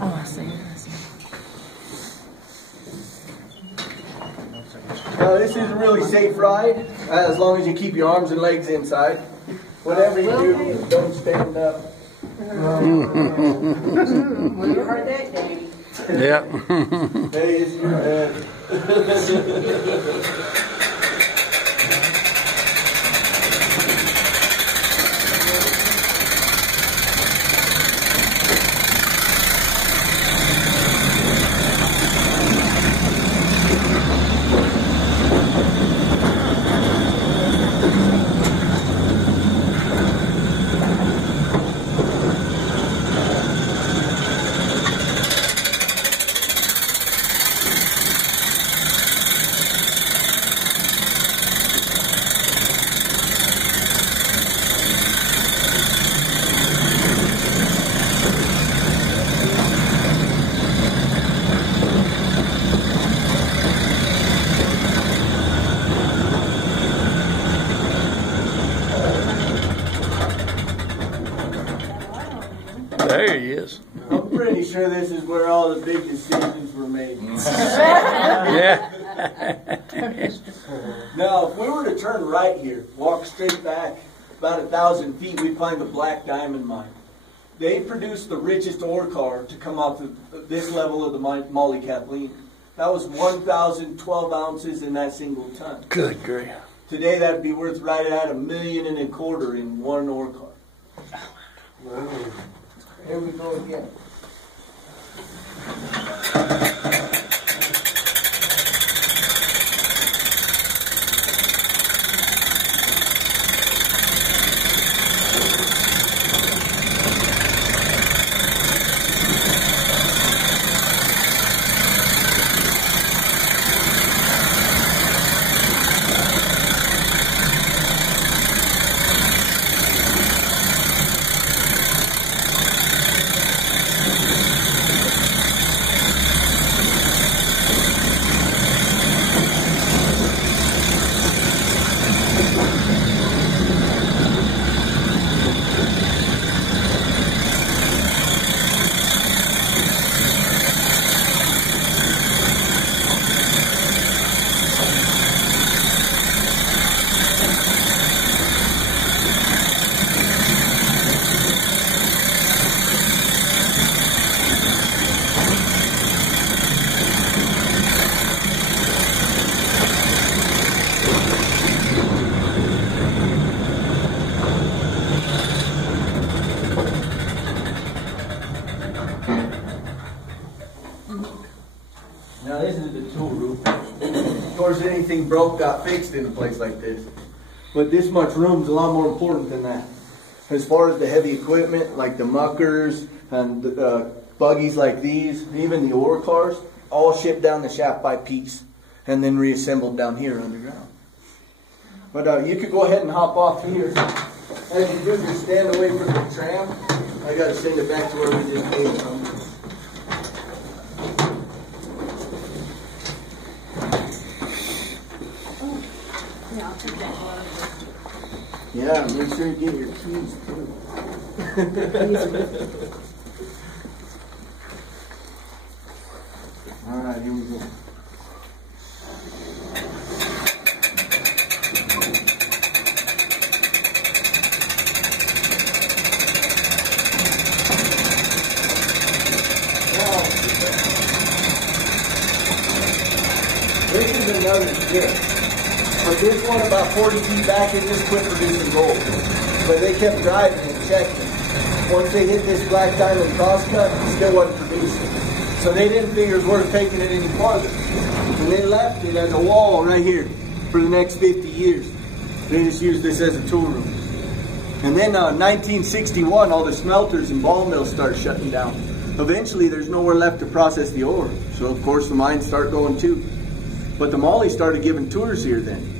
I see. Now this is a really safe ride, as long as you keep your arms and legs inside. Whatever you do, don't stand up. You heard that, Daddy? Yeah. Hey, it's your head. There he is. I'm pretty sure this is where all the big decisions were made. Yeah. Now, if we were to turn right here, walk straight back about 1,000 feet, we'd find the Black Diamond Mine. They produced the richest ore car to come off of this level of the mine, Mollie Kathleen. That was 1,012 ounces in that single ton. Good grief. Today, that'd be worth right at $1.25 million in one ore car. Wow. Here we go again. Now this is the tool room. Of course, anything broke got fixed in a place like this. But this much room's a lot more important than that. As far as the heavy equipment, like the muckers and the buggies like these, even the ore cars, all shipped down the shaft by piece and then reassembled down here underground. But you could go ahead and hop off here. As you do, just stand away from the tram. I got to send it back to where we just came from. Yeah, make sure you get your keys too. Alright, here we go. This is another ship. But this one, about 40 feet back, it just quit producing gold. But they kept driving and checking. Once they hit this Black Diamond crosscut, it still wasn't producing. So they didn't figure it was worth taking it any farther. And they left it as a wall right here for the next 50 years. They just used this as a tool room. And then 1961, all the smelters and ball mills start shutting down. Eventually, there's nowhere left to process the ore. So, of course, the mines start going too. But the Mollie started giving tours here then.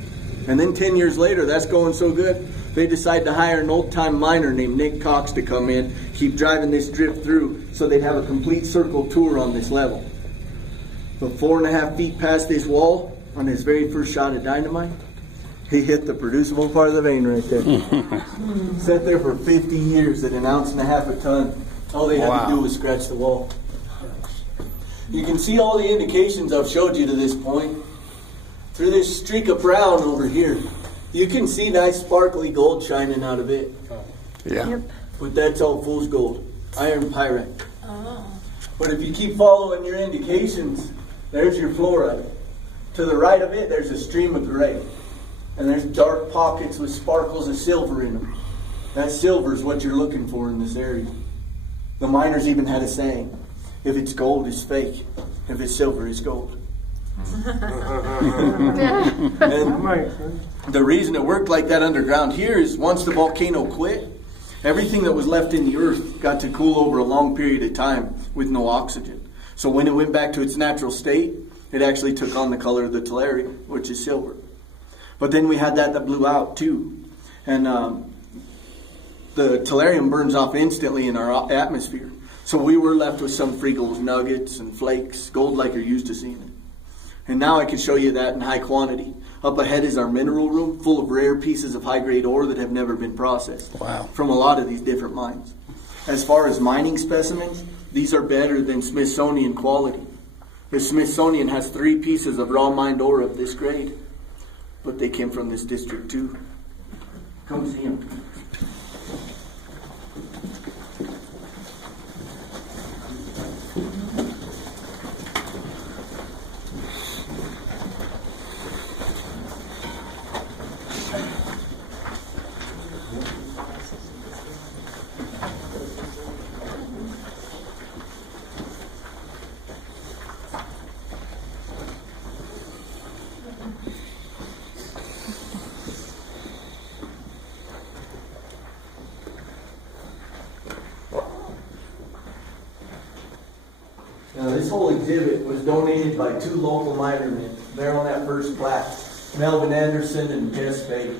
And then 10 years later, that's going so good, they decide to hire an old-time miner named Nick Cox to come in, keep driving this drift through so they'd have a complete circle tour on this level. But 4.5 feet past this wall, on his very first shot of dynamite, he hit the producible part of the vein right there. Sat there for 50 years at 1.5 ounces a ton. All they had to do was scratch the wall. You can see all the indications I've showed you to this point. Through this streak of brown over here, you can see nice sparkly gold shining out of it. Yeah. Yep. But that's all fool's gold, iron pyrite. Oh. But if you keep following your indications, there's your fluorite. To the right of it, there's a stream of gray. And there's dark pockets with sparkles of silver in them. That silver is what you're looking for in this area. The miners even had a saying, if it's gold, it's fake. If it's silver, it's gold. And the reason it worked like that underground here is once the volcano quit, everything that was left in the earth got to cool over a long period of time with no oxygen. So when it went back to its natural state, it actually took on the color of the tellurium, which is silver. But then we had that blew out too. And the tellurium burns off instantly in our atmosphere. So we were left with some free gold nuggets and flakes, gold like you're used to seeing it. And now I can show you that in high quantity. Up ahead is our mineral room full of rare pieces of high-grade ore that have never been processed. Wow. From a lot of these different mines. As far as mining specimens, these are better than Smithsonian quality. The Smithsonian has 3 pieces of raw mined ore of this grade. But they came from this district too. Come see them. Now this whole exhibit was donated by 2 local minermen. They're on that first plaque, Melvin Anderson and Jess Fay.